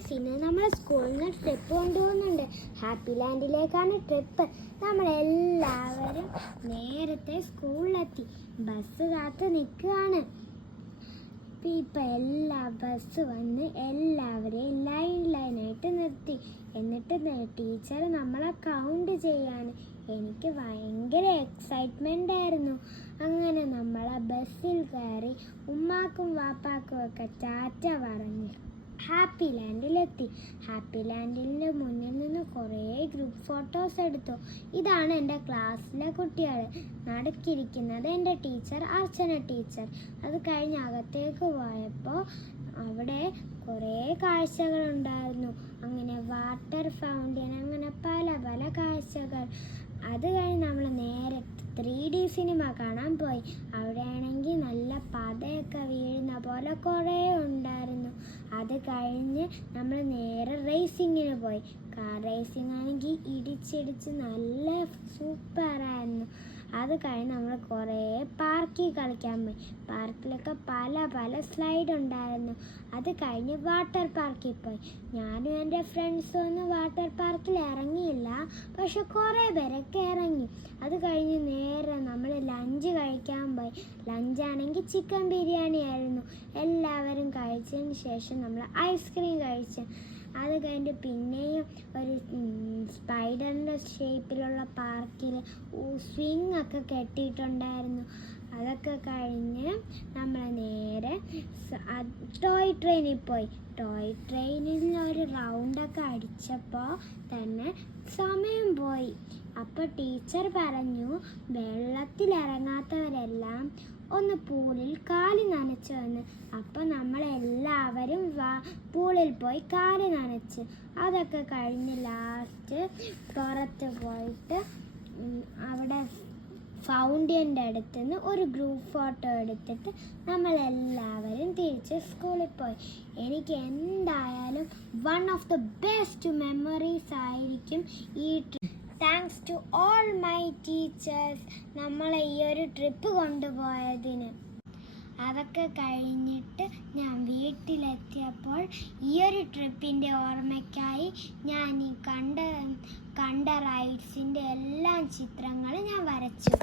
Guys, ഇന്ന് നമ്മളെ സ്കൂളിൽ നിന്ന് ട്രിപ്പ് കൊണ്ടുപോകുന്നുണ്ട്. ഹാപ്പി ലാൻഡിലേക്കാണ് ട്രിപ്പ്. നമ്മളെല്ലാവരും നേരത്തെ സ്കൂളിലെത്തി ബസ് കാത്ത് നിൽക്കുകയാണ്. ഇപ്പം എല്ലാ ബസ് വന്ന് എല്ലാവരെയും ലൈനായിട്ട് നിർത്തി. എന്നിട്ട് ടീച്ചർ നമ്മളെ കൗണ്ട് ചെയ്യാണ്. എനിക്ക് ഭയങ്കര എക്സൈറ്റ്മെൻ്റ് ആയിരുന്നു. അങ്ങനെ നമ്മളെ ബസ്സിൽ കയറി ഉമ്മാക്കും വാപ്പാക്കും ഒക്കെ ടാറ്റ പറഞ്ഞ് ഹാപ്പി ലാൻഡിലെത്തി. ഹാപ്പി ലാൻഡിൻ്റെ മുന്നിൽ നിന്ന് കുറേ ഗ്രൂപ്പ് ഫോട്ടോസ് എടുത്തു. ഇതാണ് എൻ്റെ ക്ലാസ്സിലെ കുട്ടികൾ. നടുക്കിരിക്കുന്നത് എൻ്റെ ടീച്ചർ അർച്ചന ടീച്ചർ. അത് കഴിഞ്ഞ് അകത്തേക്ക് പോയപ്പോൾ അവിടെ കുറേ കാഴ്ചകളുണ്ടായിരുന്നു. അങ്ങനെ വാട്ടർ ഫൗണ്ടൻ, അങ്ങനെ പല പല കാഴ്ചകൾ. അത് കഴിഞ്ഞ് നമ്മൾ നേരെ 3D സിനിമ കാണാൻ പോയി. അവിടെയാണെങ്കിൽ നല്ല പതയൊക്കെ വീഴുന്ന പോലെ കുറേ ഉണ്ടായിരുന്നു. അത് കഴിഞ്ഞ് നമ്മൾ നേരെ റേസിങ്ങിന് പോയി. കാർ റേസിംഗ് ആണെങ്കിൽ ഇടിച്ചിടിച്ച് നല്ല സൂപ്പറായിരുന്നു. അത് കഴിഞ്ഞ് നമ്മൾ കുറേ പാർക്കിൽ കളിക്കാൻ പോയി. പാർക്കിലൊക്കെ പല പല സ്ലൈഡ് ഉണ്ടായിരുന്നു. അത് കഴിഞ്ഞ് വാട്ടർ പാർക്കിൽ പോയി. ഞാനും എൻ്റെ ഫ്രണ്ട്സും ഒന്നും വാട്ടർ പാർക്കിൽ ഇറങ്ങിയില്ല, പക്ഷെ കുറേ പേരൊക്കെ ഇറങ്ങി. അത് കഴിഞ്ഞ് നേരെ നമ്മൾ ലഞ്ച് കഴിക്കാൻ പോയി. ലഞ്ചാണെങ്കിൽ ചിക്കൻ ബിരിയാണി ആയിരുന്നു. എല്ലാവരും കഴിച്ചതിന് ശേഷം നമ്മൾ ഐസ്ക്രീം കഴിച്ചു. അത് കഴിഞ്ഞ് പിന്നെയും ഒരു സ്പൈഡറിൻ്റെ ഷേപ്പിലുള്ള പാർക്കിൽ സ്വിങ് ഒക്കെ കെട്ടിയിട്ടുണ്ടായിരുന്നു. അതൊക്കെ കഴിഞ്ഞ് നമ്മൾ നേരെ ടോയ് ട്രെയിനിൽ പോയി. ടോയ് ട്രെയിനിൽ ഒരു റൗണ്ടൊക്കെ അടിച്ചപ്പോൾ തന്നെ സമയം പോയി. അപ്പോൾ ടീച്ചർ പറഞ്ഞു, വെള്ളത്തിലിറങ്ങാത്തവരെല്ലാം ഒന്ന് പൂളിൽ കാല് നനച്ചു വന്ന്. അപ്പം നമ്മളെല്ലാവരും പൂളിൽ പോയി കാല് നനച്ച്. അതൊക്കെ കഴിഞ്ഞ് ലാസ്റ്റ് പുറത്ത് പോയിട്ട് അവിടെ ഫൗണ്ടൻ്റെ അടുത്ത് നിന്ന് ഒരു ഗ്രൂപ്പ് ഫോട്ടോ എടുത്തിട്ട് നമ്മളെല്ലാവരും തിരിച്ച് സ്കൂളിൽ പോയി. എനിക്ക് എന്തായാലും one of the best memories ആയിരിക്കും ഈ trip. Thanks to all my teachers നമ്മളെ ഈ ഒരു ട്രിപ്പ് കൊണ്ടുപോയതിന്. അതൊക്കെ കഴിഞ്ഞിട്ട് ഞാൻ വീട്ടിലെത്തിയപ്പോൾ ഈ ഒരു ട്രിപ്പിൻ്റെ ഓർമ്മയ്ക്കായി ഞാൻ ഈ കണ്ട റൈഡ്സിൻ്റെ എല്ലാ ചിത്രങ്ങളും ഞാൻ വരച്ചു.